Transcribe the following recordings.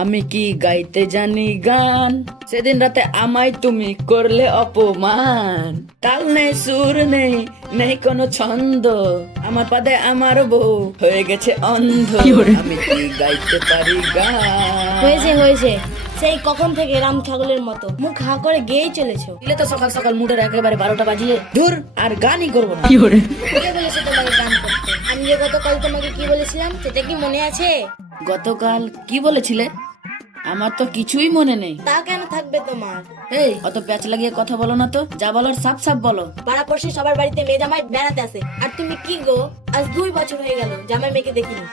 আমি কি গাইতে জানি গান, সেদিন রাতে আমায় তুমি করলে অপমান। তাল নেই, সুর নেই, নেই কোনো ছন্দ, আমার পাদে আমার বউ হয়ে গেছে অন্ধ। আমি কি গাইতে পারি গান? হয়েছে হয়েছে, সেই কখন থেকে রাম ছাগলের মতো মুখ হা করে গেয়েই চলেছো। দিলে তো সকাল সকাল মুডের একেবারে 12টা বাজিয়ে। দূর, আর গানই করবো না। কে বলেছে তোমাকে গান করতে? আমি যে গতকাল তোমাকে কি বলেছিলাম সেটা কি মনে আছে? গতকাল কি বলেছিলে? আমার তো কিছুই মনে নেই। তা কেন থাকবে তোমার? এই, অত প্যাচ লাগিয়ে কথা বলো না তো, যা বলার সাফ সাফ বলো। পাড়া পড়শি সবার বাড়িতে মেয়ে জামাই বেড়াতে আসে, আর তুমি কি গো, আজ 2 বছর হয়ে গেল জামাই মেয়েকে দেখিনি।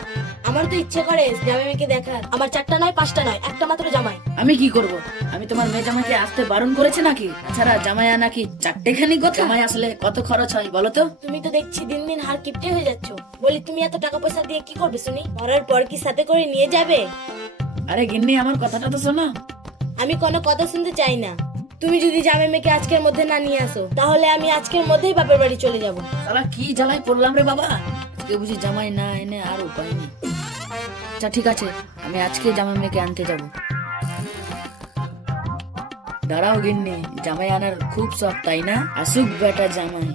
আমার তো ইচ্ছে করে জামাই মেয়েকে দেখার। আমার 4টা নয় 5টা নয়, একটা মাত্র জামাই। আমি কি করব? আমি তোমার মেয়ে জামাইকে আসতে বারণ করেছে নাকি? তাছাড়া জামাই আনা কি 4টেখানি কথা? জামাই আসলে কত খরচ হয় বলো তো? তুমি তো দেখছি দিন দিন হার কিপটে হয়ে যাচ্ছ। বলি তুমি এত টাকা পয়সা দিয়ে কি করবে শুনি? মরার পর কি সাথে করে নিয়ে যাবে? আরে গিন্নি, আমার কথাটা তো শোনো। আমি কোনো কথা শুনতে চাই না। তুমি যদি জামাই মেয়েকে আজকের মধ্যে না নিয়ে আসো, তাহলে আমি আজকের মধ্যেই বাপের বাড়ি চলে যাব। শালা কি জ্বালায় পড়লাম রে বাবা। আজকে বুঝি জামাই না এনে আর উপায় নেই। আচ্ছা ঠিক আছে, আমি আজকে জামাই মেয়েকে আনতে যাব। দাঁড়াও গিন্নি, জামাই আনার খুব শখ তাই না? আসুক বেটা জামাই,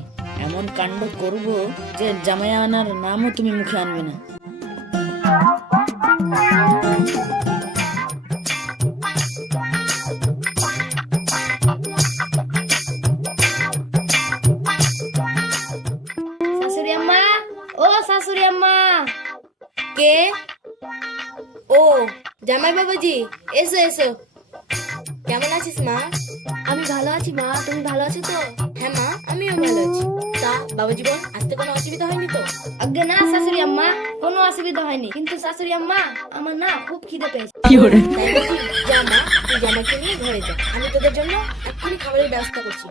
এমন কাণ্ড করব যে জামাই আনার নামও তুমি মুখে আনবে না। শাশুড়ি আম্মা, ও শাশুড়ি আম্মা। কে? ও জামাই বাবাজি, এসো এসো। কেমন আছিস মা? আমি ভালো আছি মা, তুমি ভালো আছো তো? হ্যাঁ মা, আমিও ভালো আছি। তা বাবাজি বল, আসতে কোনো অসুবিধা হয়নি তো? আগে না শাশুড়ি আম্মা, কোনো অসুবিধা হয়নি, কিন্তু শাশুড়ি আম্মা আমার না খুব খিদে পেয়েছে। তাই বুঝি? যা মা, তুই জামাইকে নিয়ে ঘরে যা, আমি তোদের জন্য এক্ষুনি খাবারের ব্যবস্থা করছি।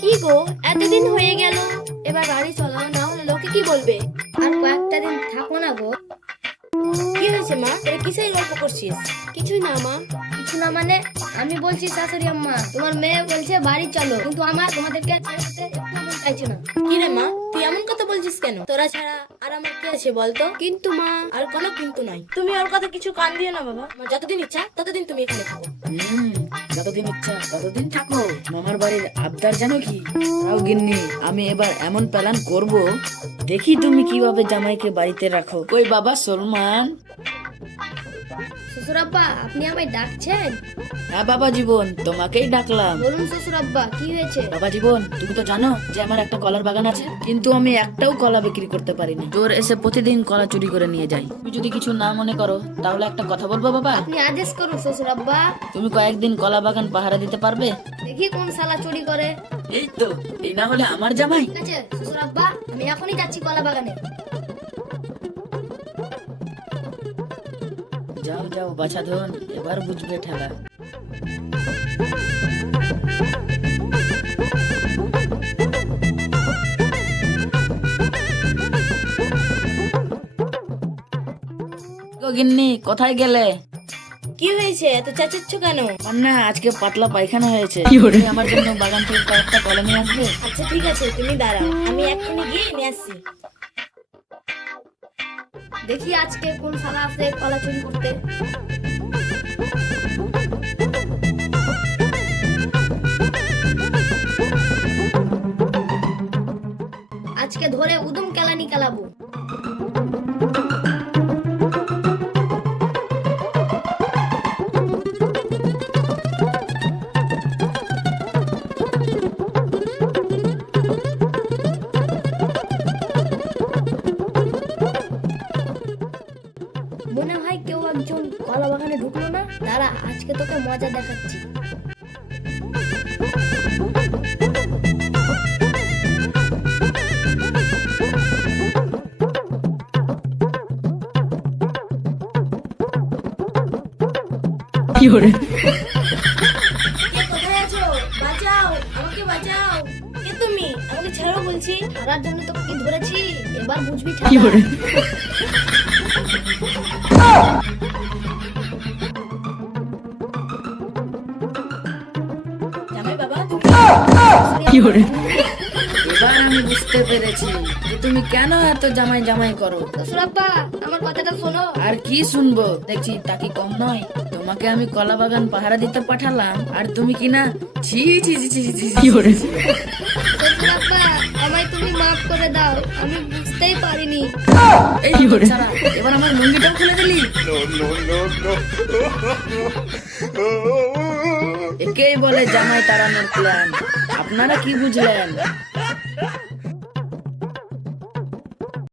কি গো, এতদিন হয়ে গেল, এবার বাড়ি চলো, না হলে লোকে কি বলবে? আর কয়েকটা দিন থাকো না গো। কি হয়েছে মা, এটা কিসের গল্প করছিস? কিছুই না মা। কিছু না মানে, আমি বলছি শাশুড়ি আম্মা, তোমার মেয়ে বলছে বাড়ি চলো, কিন্তু আমার তোমাদেরকে ছেড়ে দিতে একটু মন চাইছে না। কি রে মা, তুই এমন কথা বলছিস কেন? তোরা ছাড়া আর আমার কি আছে বলতো? কিন্তু মা, আর কোনো কিন্তু নাই। তুমি ওর কথা কিছু কান দিও না বাবা। আমার যতদিন ইচ্ছা ততদিন তুমি এখানে থাকো। যতদিন ইচ্ছা ততদিন থাকো। মামার বাড়ির আবদার জানো কি? তাও গিন্নি, আমি এবার এমন প্ল্যান করব, দেখি তুমি কিভাবে জামাইকে বাড়িতে রাখো। কই বাবা সলমান? শ্বশুর আব্বা, আপনি আমায় ডাকছেন? হ্যাঁ বাবা জীবন, তোমাকেই ডাকলাম। বলুন শ্বশুর আব্বা, কি হয়েছে? বাবা জীবন, তুমি তো জানো যে আমার একটা কলার বাগান আছে, কিন্তু আমি একটাও কলা বিক্রি করতে পারিনি। তোর এসে প্রতিদিন কলা চুরি করে নিয়ে যাই। তুমি যদি কিছু না মনে করো তাহলে একটা কথা বলবো বাবা। আপনি আদেশ করুন শ্বশুর আব্বা। তুমি কয়েকদিন কলা বাগান পাহারা দিতে পারবে? দেখি কোন শালা চুরি করে। এই তো, এই না হলে আমার জামাই। ঠিক আছে শ্বশুর আব্বা, আমি এখনই যাচ্ছি কলা বাগানে। যাও যাও বাছা ধন, এবার বুঝবে ঠেলা। গিন্নি, কোথায় গেলে? কি হয়েছে, এত চেঁচাচ্ছ কেন? আমার না আজকে পাতলা পায়খানা হয়েছে। তুমি আমার জন্য বাগান থেকে কয়েকটা কলা নিয়ে আসবে? আচ্ছা ঠিক আছে, তুমি দাঁড়াও, আমি এক্ষুনি গিয়ে নিয়ে আসছি। দেখি আজকে কোন শালা আসে কলা চুরি করতে। আজকে ধরে উদম কেলানি কেলাবো। মনে হয় কেউ একজন কলা বাগানে ঢুকলো না। দাঁড়া, আজকে তোকে মজা দেখাচ্ছি। কে কোথায় আছো? বাঁচাও, আমাকে বাঁচাও। কে তুমি? আমাকে ছাড়ো বলছি। ছাড়ার জন্য তোকে কি ধরেছি, এবার বুঝবি ঠান্ডা। জামাই বাবা, এবার আমি আমি বুঝতে পেরেছি যে তুমি কেন এত জামাই জামাই করো। শ্বশুর আব্বা আমার কথাটা শোনো। আর কি শুনবো, দেখছি তা কি কম নয়। তোমাকে আমি কলা বাগান পাহারা দিতে পাঠালাম, আর তুমি কি না ছি ছি ছি ছি ছি ছি ছি করেছি। শ্বশুর আব্বা আমায় তুমি মাফ করে দাও, আমি বুঝতেই পারিনি। এই ছাড়া এবার আমার লুঙ্গিটাও খুলে দিলি। একেই বলে জামাই তাড়ানোর প্ল্যান। আপনারা কি বুঝলেন?